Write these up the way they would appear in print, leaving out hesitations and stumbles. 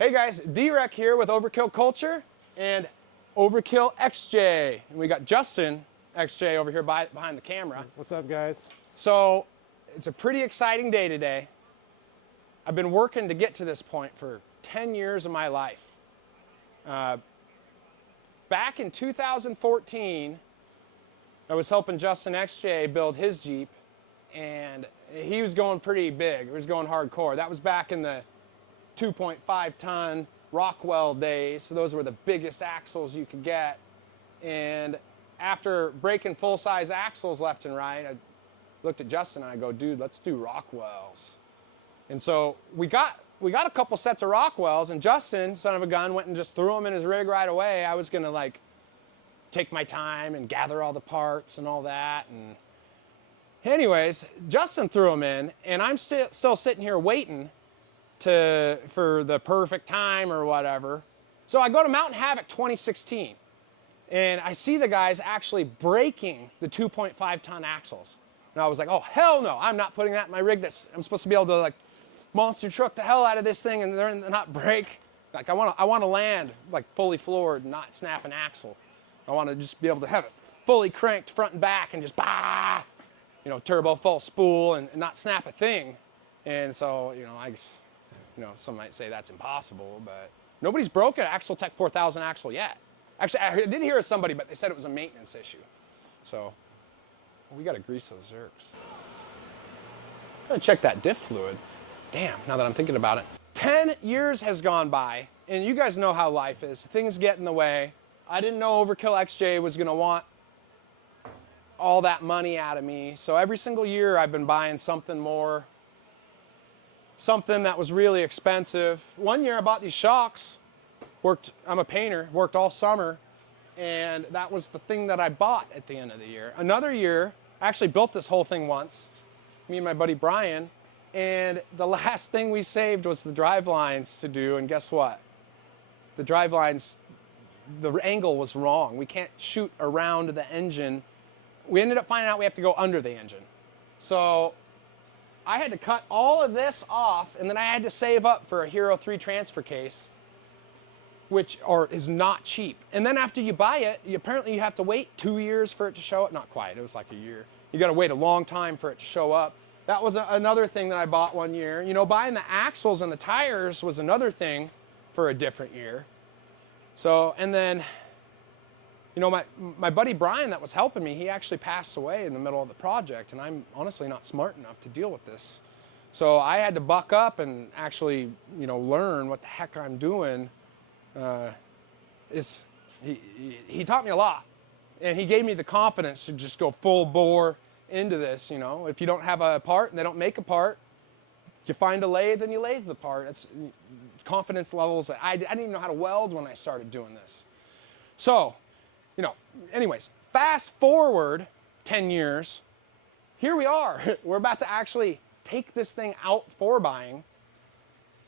Hey guys, D-Rec here with Overkill Culture and Overkill XJ. And we got Justin XJ over here behind the camera. What's up, guys? So it's a pretty exciting day today. I've been working to get to this point for 10 years of my life. Back in 2014, I was helping Justin XJ build his Jeep, and he was going pretty big. He was going hardcore. That was back in the 2.5 ton Rockwell days. So those were the biggest axles you could get. And after breaking full-size axles left and right, I looked at Justin and I go, dude, let's do Rockwells. And so we got a couple sets of Rockwells, and Justin, son of a gun, went and just threw them in his rig right away. I was gonna like take my time and gather all the parts and all that. And anyways, Justin threw them in, and I'm still sitting here waiting for the perfect time or whatever. So I go to Mountain Havoc 2016, and I see the guys actually breaking the 2.5 ton axles. And I was like, oh, hell no, I'm not putting that in my rig. I'm supposed to be able to like monster truck the hell out of this thing and not break. Like I want to land like fully floored, not snap an axle. I want to just be able to have it fully cranked front and back and just bah, turbo full spool and not snap a thing. And so, some might say that's impossible, but nobody's broken an Axle Tech 4000 axle yet. Actually, I did hear of somebody, but they said it was a maintenance issue. So we got to grease those zerks. Gotta check that diff fluid. Damn, now that I'm thinking about it. 10 years has gone by, and you guys know how life is. Things get in the way. I didn't know Overkill XJ was gonna want all that money out of me. So every single year I've been buying something more, something that was really expensive. One year I bought these shocks. I'm a painter, worked all summer, and that was the thing that I bought at the end of the year. Another year, I actually built this whole thing once, me and my buddy Brian, and the last thing we saved was the drive lines to do, and guess what? The drive lines, the angle was wrong. We can't shoot around the engine. We ended up finding out we have to go under the engine. So I had to cut all of this off, and then I had to save up for a Hero 3 transfer case, which is not cheap. And then after you buy it, apparently you have to wait 2 years for it to show up. Not quite, it was like a year. You gotta wait a long time for it to show up. That was another thing that I bought one year. Buying the axles and the tires was another thing for a different year. So, and then, my buddy Brian that was helping me, he actually passed away in the middle of the project, and I'm honestly not smart enough to deal with this. So I had to buck up and actually, learn what the heck I'm doing. He taught me a lot, and he gave me the confidence to just go full bore into this. If you don't have a part and they don't make a part, you find a lathe and you lathe the part. It's confidence levels. I didn't even know how to weld when I started doing this. So, anyways, fast forward 10 years, here we are. We're about to actually take this thing out for buying.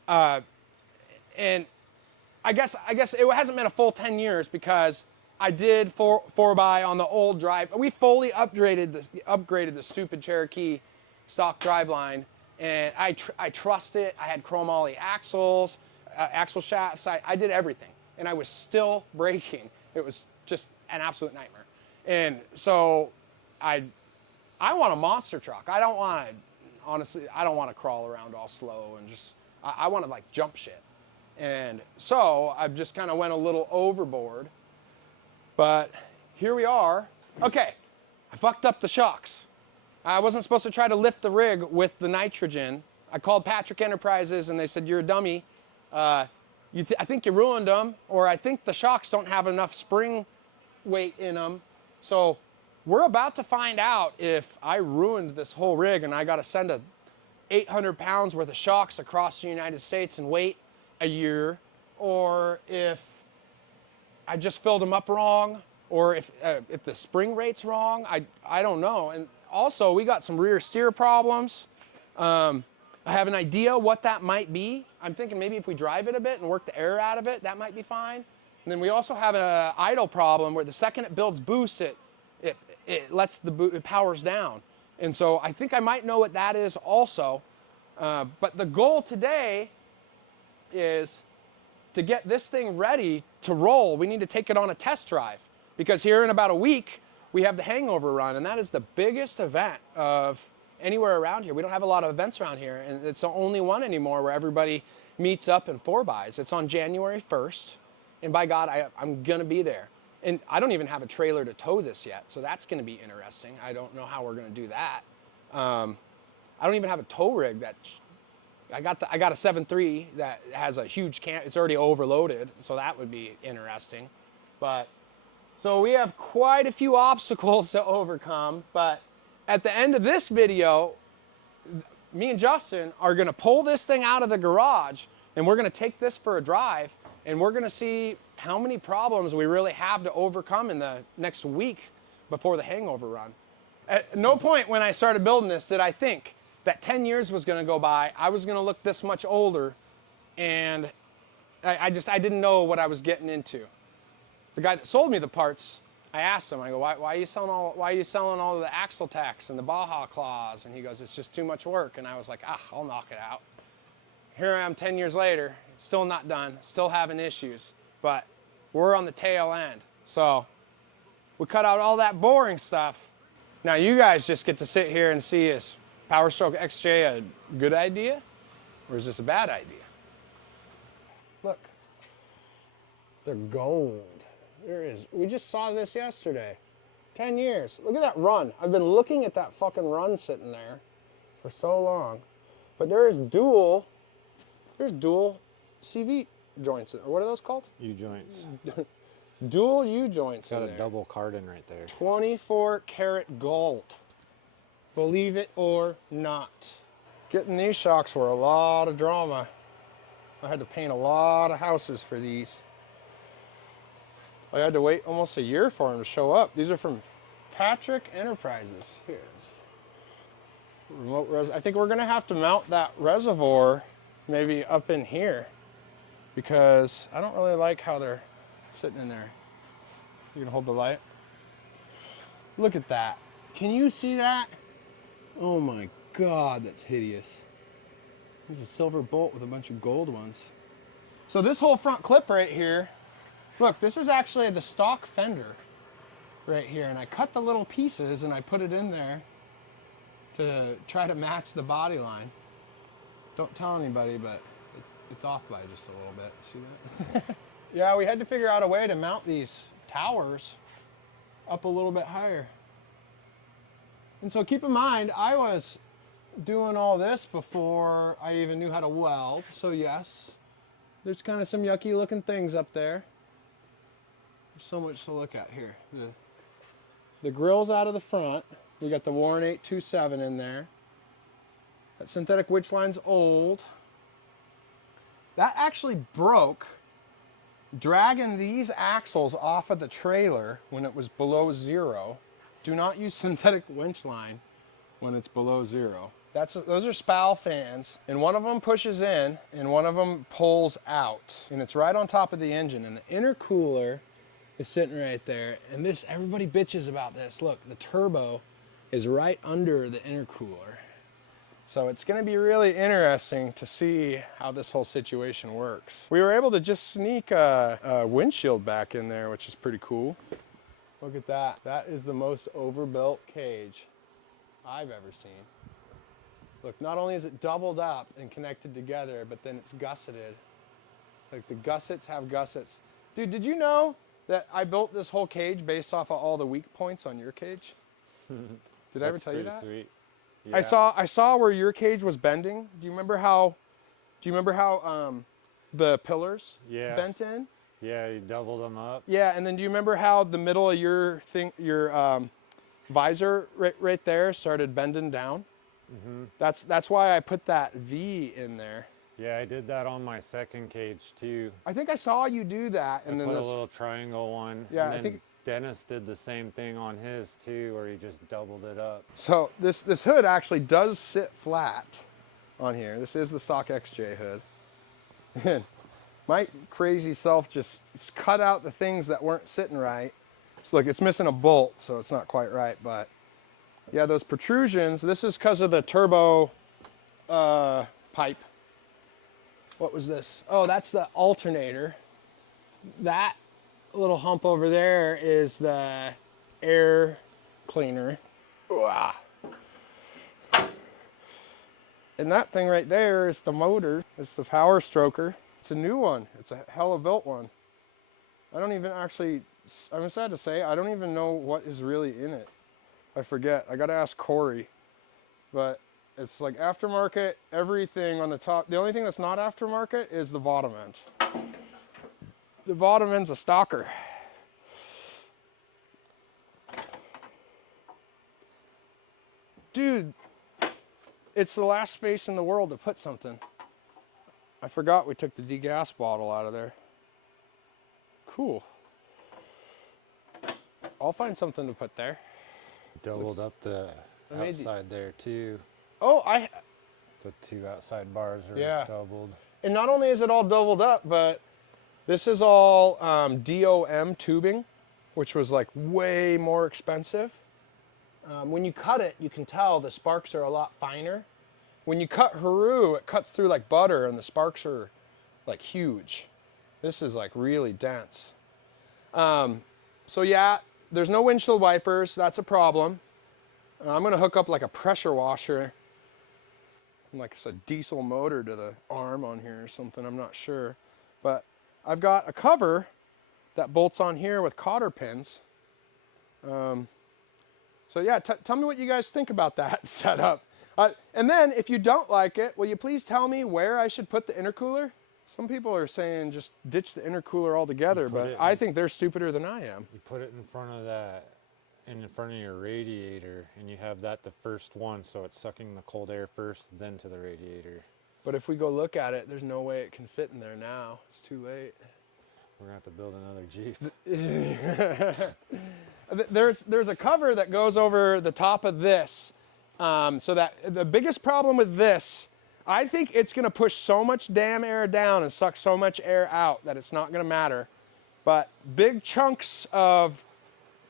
And I guess it hasn't been a full 10 years because I did 4x on the old drive. We fully upgraded the stupid Cherokee stock driveline, and I trust it. I had chrome ollie axles, axle shafts. I did everything, and I was still braking. It was just an absolute nightmare. And so I want a monster truck. I don't want to crawl around all slow and just, I want to like jump shit. And so I just kind of went a little overboard, but here we are. Okay, I fucked up the shocks. I wasn't supposed to try to lift the rig with the nitrogen. I called Patrick Enterprises and they said, you're a dummy. I think you ruined them, or I think the shocks don't have enough spring weight in them. So we're about to find out if I ruined this whole rig and I got to send 800 pounds worth of shocks across the United States and wait a year, or if I just filled them up wrong, or if the spring rate's wrong. I don't know. And also we got some rear steer problems. I have an idea what that might be. I'm thinking maybe if we drive it a bit and work the air out of it, that might be fine. And then we also have an idle problem where the second it builds boost, it lets it powers down. And so I think I might know what that is also. But the goal today is to get this thing ready to roll, we need to take it on a test drive, because here in about a week, we have the hangover run, and that is the biggest event of anywhere around here. We don't have a lot of events around here, and it's the only one anymore where everybody meets up in 4x. It's on January 1st, and by God, I'm gonna be there. And I don't even have a trailer to tow this yet, so that's gonna be interesting. I don't know how we're gonna do that. I don't even have a tow rig that, I got a 7.3 that has a huge camp, it's already overloaded, so that would be interesting. But, so we have quite a few obstacles to overcome, but at the end of this video, me and Justin are gonna pull this thing out of the garage, and we're gonna take this for a drive, and we're gonna see how many problems we really have to overcome in the next week before the hangover run. At no point when I started building this did I think that 10 years was gonna go by, I was gonna look this much older, and I didn't know what I was getting into. The guy that sold me the parts, I asked him, I go, why are you selling all of the axle tacks and the Baja claws? And he goes, it's just too much work. And I was like, I'll knock it out. Here I am 10 years later, still not done, still having issues, but we're on the tail end. So we cut out all that boring stuff. Now you guys just get to sit here and see, is Powerstroke XJ a good idea, or is this a bad idea? Look, they're gold. There is, we just saw this yesterday. 10 years, look at that run. I've been looking at that fucking run sitting there for so long. But there's dual CV joints, or what are those called? U-joints. Dual U-joints in Got there. a double cardin right there. 24 karat gold. Believe it or not. Getting these shocks were a lot of drama. I had to paint a lot of houses for these. I had to wait almost a year for them to show up. These are from Patrick Enterprises. Here's remote I think we're gonna have to mount that reservoir maybe up in here, because I don't really like how they're sitting in there. You can hold the light. Look at that. Can you see that? Oh my God, that's hideous. There's a silver bolt with a bunch of gold ones. So this whole front clip right here, look, this is actually the stock fender right here, and I cut the little pieces and I put it in there to try to match the body line. Don't tell anybody, but it's off by just a little bit. See that? Yeah, we had to figure out a way to mount these towers up a little bit higher. And so keep in mind, I was doing all this before I even knew how to weld. So yes, there's kind of some yucky looking things up there. There's so much to look at here. The grill's out of the front. We got the Warren 827 in there. That synthetic winch line's old. That actually broke dragging these axles off of the trailer when it was below zero. Do not use synthetic winch line when it's below zero. Those are spowl fans, and one of them pushes in and one of them pulls out, and it's right on top of the engine, and the intercooler is sitting right there. And this, everybody bitches about this. Look, the turbo is right under the intercooler. So it's gonna be really interesting to see how this whole situation works. We were able to just sneak a windshield back in there, which is pretty cool. Look at that. That is the most overbuilt cage I've ever seen. Look, not only is it doubled up and connected together, but then it's gusseted. Like the gussets have gussets. Dude, did you know that I built this whole cage based off of all the weak points on your cage? Did I ever tell you that? Sweet. Yeah. I saw where your cage was bending. Do you remember how the pillars bent in? Yeah, you doubled them up. Yeah, and then do you remember how the middle of your visor right there started bending down? Mm-hmm. That's why I put that V in there. Yeah, I did that on my second cage too. I think I saw you do that, and I then put a little triangle one. Yeah, and then I think Dennis did the same thing on his too, where he just doubled it up. So this hood actually does sit flat on here. This is the stock XJ hood. And my crazy self just cut out the things that weren't sitting right. So look, it's missing a bolt, so it's not quite right, but yeah, those protrusions, this is because of the turbo pipe. what was this? Oh, that's the alternator. That little hump over there is the air cleaner. Wow. And that thing right there is the motor. It's the Powerstroke. It's a new one. It's a hella built one. I don't even actually, I'm sad to say, I don't even know what is really in it. I forget. I gotta ask Corey. But it's like aftermarket, everything on the top. The only thing that's not aftermarket is the bottom end. The bottom end's a stalker. Dude, it's the last space in the world to put something. I forgot we took the degas bottle out of there. Cool. I'll find something to put there. Doubled up the outside there too. Oh, The 2 outside bars are doubled. and not only is it all doubled up, but this is all DOM tubing, which was like way more expensive. When you cut it, you can tell the sparks are a lot finer. When you cut Haru, it cuts through like butter and the sparks are like huge. This is like really dense. So yeah, there's no windshield wipers. That's a problem. I'm gonna hook up like a pressure washer, like it's a diesel motor to the arm on here or something, I'm not sure. But I've got a cover that bolts on here with cotter pins. So yeah, tell me what you guys think about that setup. And then if you don't like it, will you please tell me where I should put the intercooler? Some people are saying just ditch the intercooler altogether, but I think they're stupider than I am. You put it in front of that, in front of your radiator, and you have that the first one, so it's sucking the cold air first, then to the radiator. But if we go look at it, there's no way it can fit in there now. It's too late. We're gonna have to build another Jeep. There's a cover that goes over the top of this, so that the biggest problem with this, I think it's gonna push so much damn air down and suck so much air out that it's not gonna matter. But big chunks of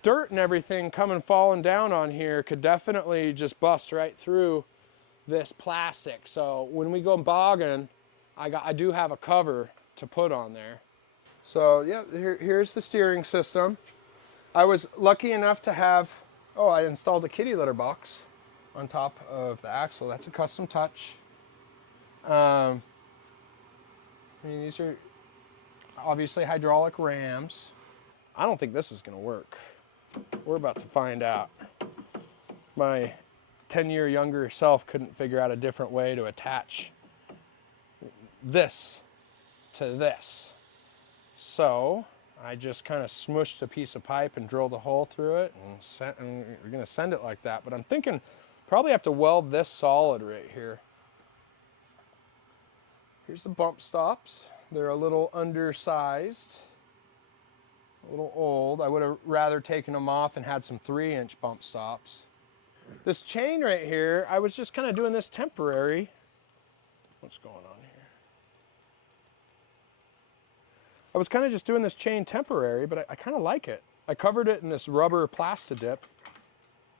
dirt and everything coming falling down on here could definitely just bust right through this plastic. So when we go bogging, I do have a cover to put on there. So yeah, here's the steering system. I was lucky enough to have, I installed a kitty litter box on top of the axle. That's a custom touch. I mean, these are obviously hydraulic rams. I don't think this is gonna work. We're about to find out. My 10-year younger self couldn't figure out a different way to attach this to this. So I just kind of smushed a piece of pipe and drilled a hole through it and we're gonna send it like that. But I'm thinking probably have to weld this solid right here. Here's the bump stops. They're a little undersized, a little old. I would have rather taken them off and had some 3-inch bump stops. This chain right here, I was just kind of doing this temporary. What's going on here? I was kind of just doing this chain temporary, but I kind of like it. I covered it in this rubber Plastidip,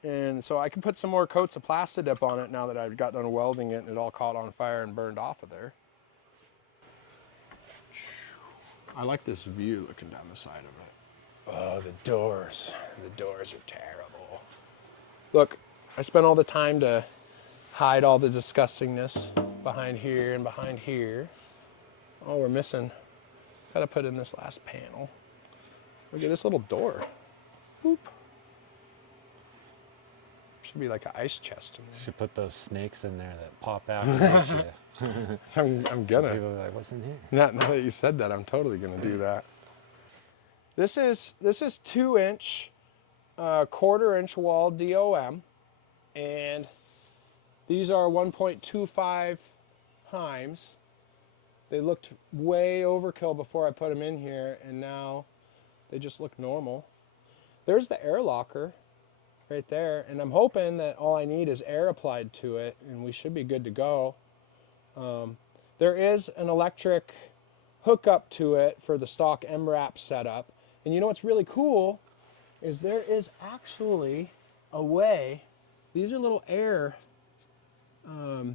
and so I can put some more coats of Plastidip on it now that I've got done welding it and it all caught on fire and burned off of there. I like this view looking down the side of it. Oh, the doors. The doors are terrible. Look, I spent all the time to hide all the disgustingness behind here and behind here. Oh, we're missing. Gotta put in this last panel. Look at this little door. Boop. Should be like an ice chest in there. Should put those snakes in there that pop out and hit you. I'm gonna. People are like, what's in here? Now that you said that, I'm totally gonna do that. This is 2-inch, 1/4-inch wall DOM, and these are 1.25 Heims. They looked way overkill before I put them in here, and now they just look normal. There's the air locker right there, and I'm hoping that all I need is air applied to it, and we should be good to go. There is an electric hookup to it for the stock MRAP setup, and you know what's really cool is there is actually a way. These are little air, the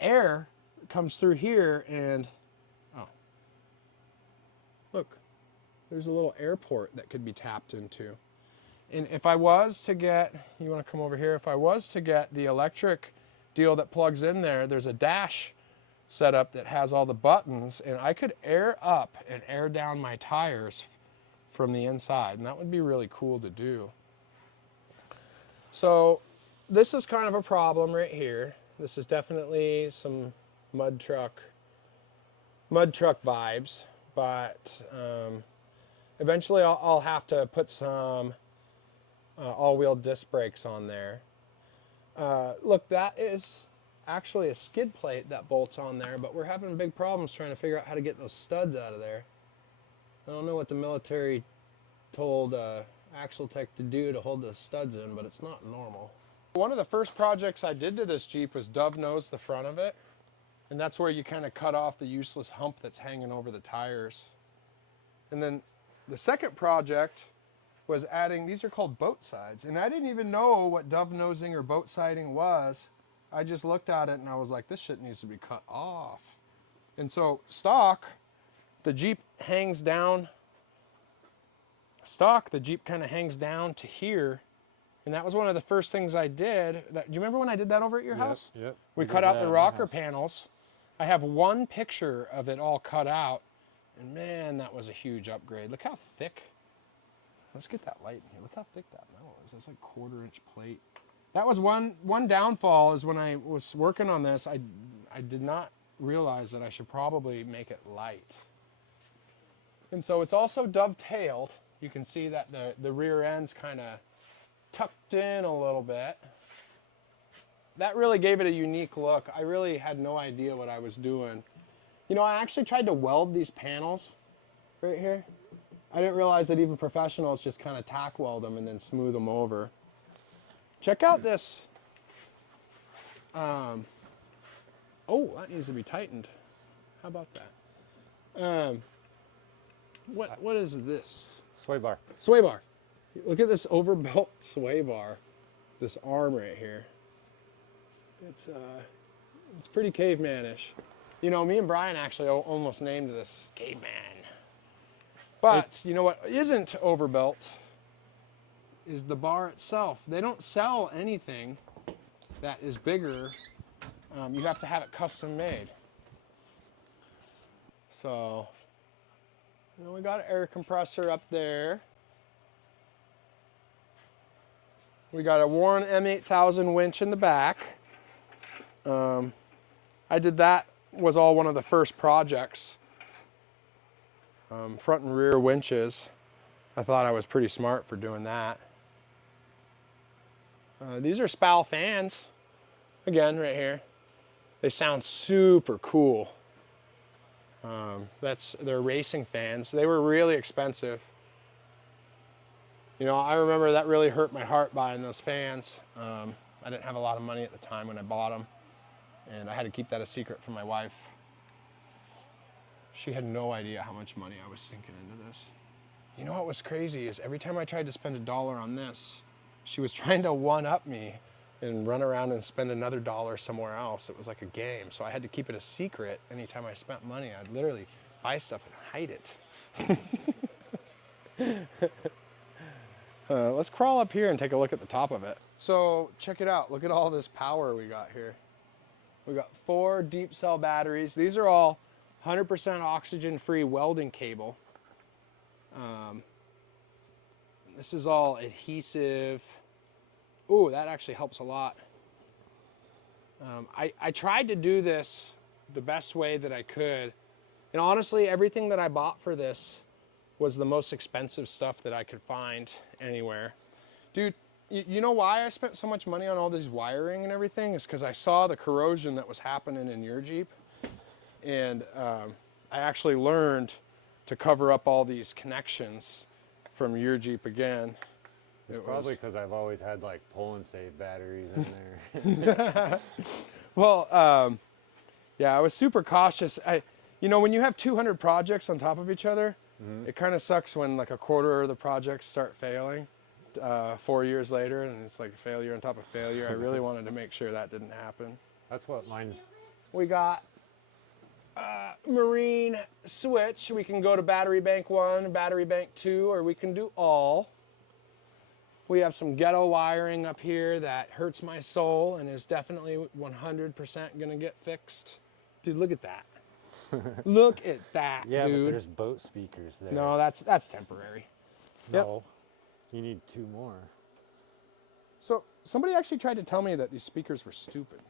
air comes through here and, oh, look, there's a little airport that could be tapped into. And if I was to get, you want to come over here, if I was to get the electric deal that plugs in there, there's a dash setup that has all the buttons, and I could air up and air down my tires from the inside, and that would be really cool to do. So this is kind of a problem right here. This is definitely some mud truck vibes, but eventually I'll have to put some all-wheel disc brakes on there. Look, that is actually a skid plate that bolts on there, but we're having big problems trying to figure out how to get those studs out of there. I don't know what the military told Axle Tech to do to hold the studs in, but it's not normal. One of the first projects I did to this Jeep was dove nose the front of it, and that's where you kind of cut off the useless hump that's hanging over the tires. And then the second project was adding, these are called boat sides, and I didn't even know what dove nosing or boat siding was. I just looked at it and I was like, this shit needs to be cut off. And so stock, the Jeep hangs down, the Jeep kind of hangs down to here. And that was one of the first things I did. Do you remember when I did that over at your house? Yep. We cut out the rocker panels. I have one picture of it all cut out. And man, that was a huge upgrade. Look how thick. Let's get that light in here. Look how thick that metal is. That's like 1/4 inch plate. That was one downfall, is when I was working on this, I did not realize that I should probably make it light. And so it's also dovetailed. You can see that the rear end's kind of tucked in a little bit. That really gave it a unique look. I really had no idea what I was doing. You know, I actually tried to weld these panels right here. I didn't realize that even professionals just kind of tack weld them and then smooth them over. Check out this. Oh, that needs to be tightened. How about that? What is this? Sway bar. Sway bar. Look at this overbuilt sway bar. This arm right here. It's pretty cavemanish. You know, me and Brian actually almost named this Caveman. But you know what isn't overbuilt is the bar itself. They don't sell anything that is bigger. You have to have it custom made. So, you know, we got an air compressor up there. We got a Warren M8000 winch in the back. I did that, was all one of the first projects. Front and rear winches. I thought I was pretty smart for doing that. These are Spal fans, again, right here. They sound super cool. They're racing fans. They were really expensive. You know, I remember that really hurt my heart buying those fans. I didn't have a lot of money at the time when I bought them, and I had to keep that a secret from my wife. She had no idea how much money I was sinking into this. You know what was crazy is every time I tried to spend $1 on this, she was trying to one-up me and run around and spend another $1 somewhere else. It was like a game. So I had to keep it a secret. Anytime I spent money, I'd literally buy stuff and hide it. Let's crawl up here and take a look at the top of it. So check it out. Look at all this power we got here. We got 4 deep cell batteries. These are all 100% oxygen-free welding cable. This is all adhesive. Ooh, that actually helps a lot. I tried to do this the best way that I could. And honestly, everything that I bought for this was the most expensive stuff that I could find anywhere. Dude, you know why I spent so much money on all this wiring and everything? Is because I saw the corrosion that was happening in your Jeep. And I actually learned to cover up all these connections from your Jeep again. It's probably because I've always had like pull and save batteries in there. Well, yeah, I was super cautious. You know, when you have 200 projects on top of each other, it kind of sucks when like 1/4 of the projects start failing 4 years later, and it's like failure on top of failure. I really wanted to make sure that didn't happen. That's what mine's. We got marine switch. We can go to battery bank 1, battery bank 2, or we can do all. We have some ghetto wiring up here that hurts my soul and is definitely 100% gonna get fixed. Dude, look at that. Look at that, Yeah, dude. but there's boat speakers there. No, that's temporary. No, you need 2 more. So somebody actually tried to tell me that these speakers were stupid.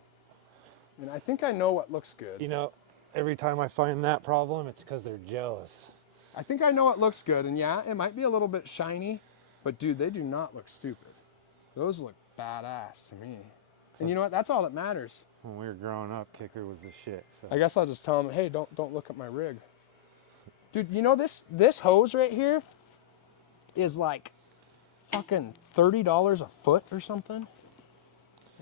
And I think I know what looks good. You know, every time I find that problem, it's because they're jealous. I think I know what looks good, and yeah, it might be a little bit shiny, but dude, they do not look stupid. Those look badass to me. And you know what? That's all that matters. When we were growing up, kicker was the shit. So. I guess I'll just tell them, hey, don't look at my rig. Dude, you know this hose right here is like fucking $30 a foot or something.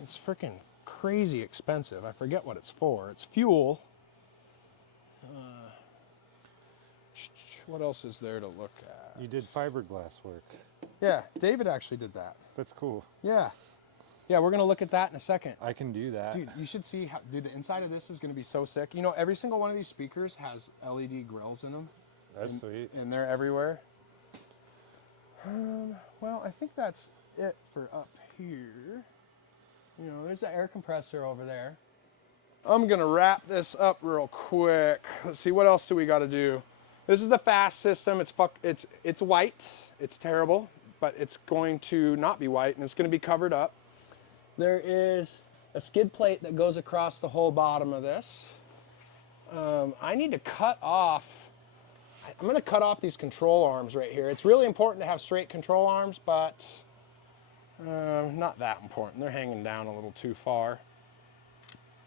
It's freaking crazy expensive. I forget what it's for. It's fuel. What else is there to look at? You did fiberglass work. Yeah, David actually did that. That's cool. Yeah. Yeah, we're gonna look at that in a second. I can do that. Dude, you should see how, dude, the inside of this is gonna be so sick. You know, every single one of these speakers has LED grills in them. That's sweet. And they're everywhere. Well, I think that's it for up here. You know, there's the air compressor over there. I'm gonna wrap this up real quick. Let's see, what else do we gotta do? This is the fast system. It's white. It's terrible, but it's going to not be white, and it's gonna be covered up. There is a skid plate that goes across the whole bottom of this. I need to cut off, I'm gonna cut off these control arms right here. It's really important to have straight control arms, but not that important. They're hanging down a little too far.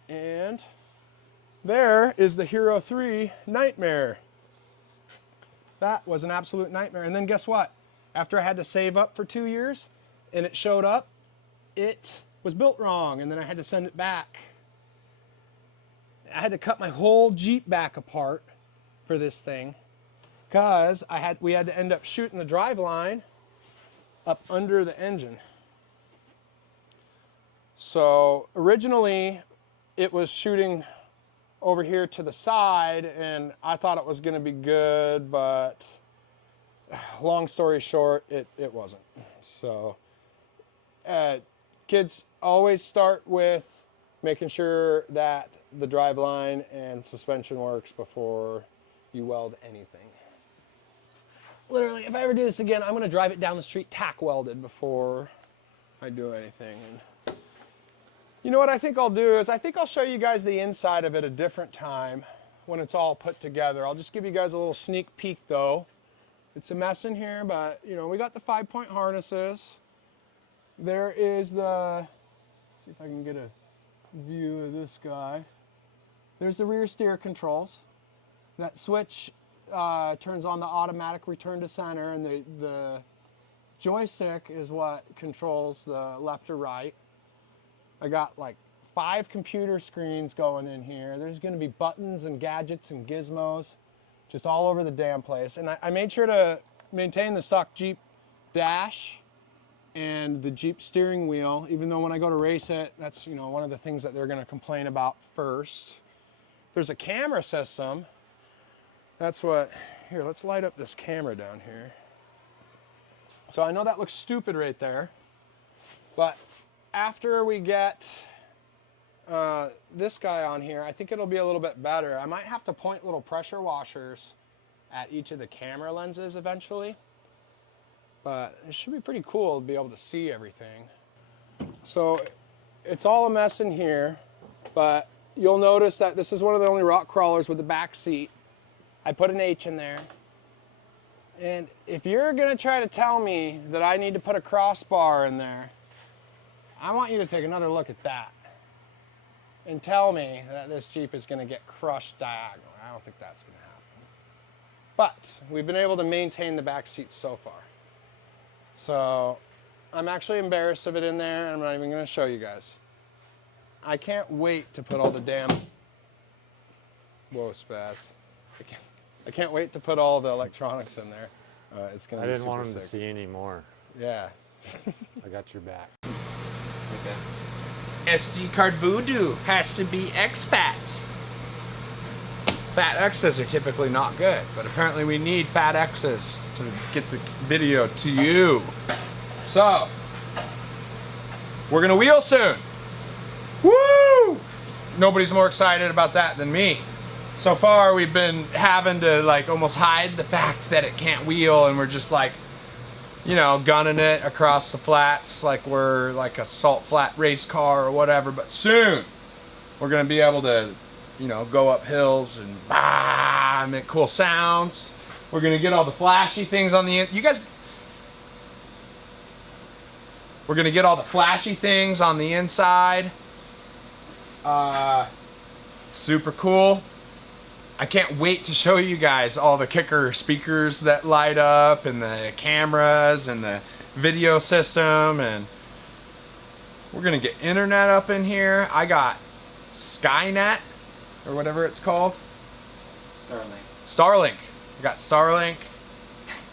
And there is the Hero 3 Nightmare. That was an absolute nightmare. And then guess what? After I had to save up for 2 years and it showed up, it was built wrong, and then I had to send it back. I had to cut my whole Jeep back apart for this thing because we had to end up shooting the drive line up under the engine. So originally it was shooting over here to the side, and I thought it was going to be good, but long story short, it wasn't. So kids always start with making sure that the drive line and suspension works before you weld anything. Literally, if I ever do this again, I'm going to drive it down the street tack welded before I do anything. And you know what I think I'll do is I think I'll show you guys the inside of it a different time when it's all put together. I'll just give you guys a little sneak peek though. It's a mess in here, but you know, we got the 5-point harnesses. There is the, see if I can get a view of this guy. There's the rear steer controls. That switch turns on the automatic return to center, and the joystick is what controls the left or right. I got like 5 computer screens going in here. There's going to be buttons and gadgets and gizmos just all over the damn place. And I made sure to maintain the stock Jeep dash and the Jeep steering wheel, even though when I go to race it, that's, you know, one of the things that they're going to complain about first. There's a camera system. That's what, here, let's light up this camera down here. So I know that looks stupid right there, but after we get this guy on here, I think it'll be a little bit better. I might have to point little pressure washers at each of the camera lenses eventually, but it should be pretty cool to be able to see everything. So it's all a mess in here, but you'll notice that this is one of the only rock crawlers with the back seat. I put an H in there. And if you're gonna try to tell me that I need to put a crossbar in there, I want you to take another look at that and tell me that this Jeep is gonna get crushed diagonally. I don't think that's gonna happen. But we've been able to maintain the back seats so far. So I'm actually embarrassed of it in there, and I'm not even gonna show you guys. I can't wait to put all the damn, whoa, spaz. I can't wait to put all the electronics in there. It's gonna be I didn't want super him to sick. see any more. Yeah. I got your back. Okay. SD card voodoo has to be expat. Fat X's are typically not good, but apparently we need Fat X's to get the video to you. So, we're gonna wheel soon. Woo! Nobody's more excited about that than me. So far, we've been having to like almost hide the fact that it can't wheel, and we're just like, you know, gunning it across the flats like we're like a salt flat race car or whatever. But soon, we're gonna be able to, you know, go up hills and make cool sounds. We're gonna get all the flashy things on the we're gonna get all the flashy things on the inside. Super cool. I can't wait to show you guys all the kicker speakers that light up, and the cameras and the video system, and we're gonna get internet up in here. I got Skynet, or whatever it's called. Starlink. I got Starlink.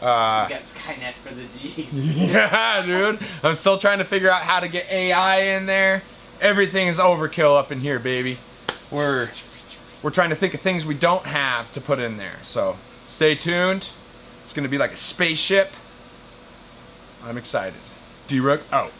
You got Skynet for the Jeep. Yeah, dude. I'm still trying to figure out how to get AI in there. Everything's overkill up in here, baby. We're trying to think of things we don't have to put in there. So stay tuned. It's gonna be like a spaceship. I'm excited. D-Rug out.